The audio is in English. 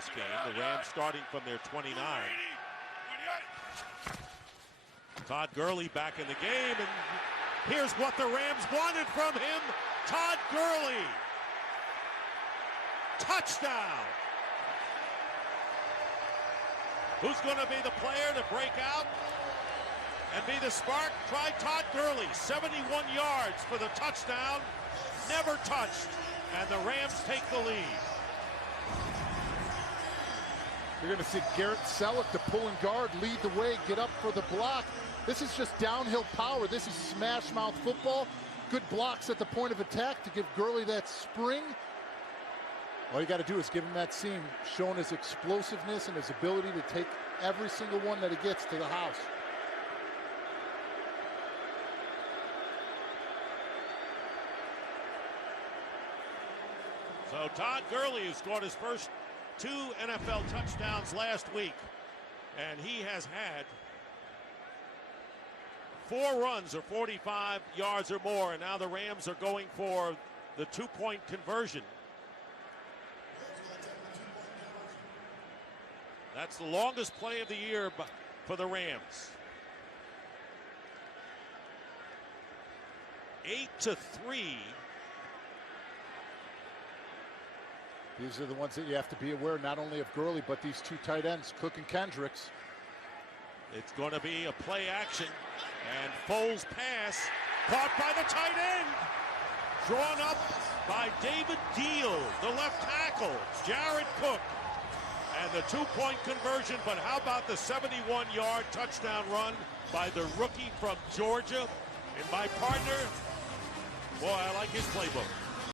this game. The Rams starting from their 29. Todd Gurley back in the game, and here's what the Rams wanted from him. Todd Gurley. Touchdown. Who's going to be the player to break out and be the spark? Try Todd Gurley. 71 yards for the touchdown. Never touched. And the Rams take the lead. You're going to see Garrett Selleck, the pulling guard, lead the way, get up for the block. This is just downhill power. This is smash mouth football. Good blocks at the point of attack to give Gurley that spring. All you got to do is give him that seam, showing his explosiveness and his ability to take every single one that he gets to the house. So Todd Gurley, who scored his first 2 NFL touchdowns last week, and he has had 4 runs of 45 yards or more, and now the Rams are going for the 2-point conversion. That's the longest play of the year for the Rams. 8-3. These are the ones that you have to be aware, not only of Gurley, but these 2 tight ends, Cook and Kendricks. It's going to be a play action, and Foles' pass caught by the tight end. Drawn up by David Deal, the left tackle, Jared Cook. And the 2-point conversion, but how about the 71-yard touchdown run by the rookie from Georgia? And my partner, boy, I like his playbook.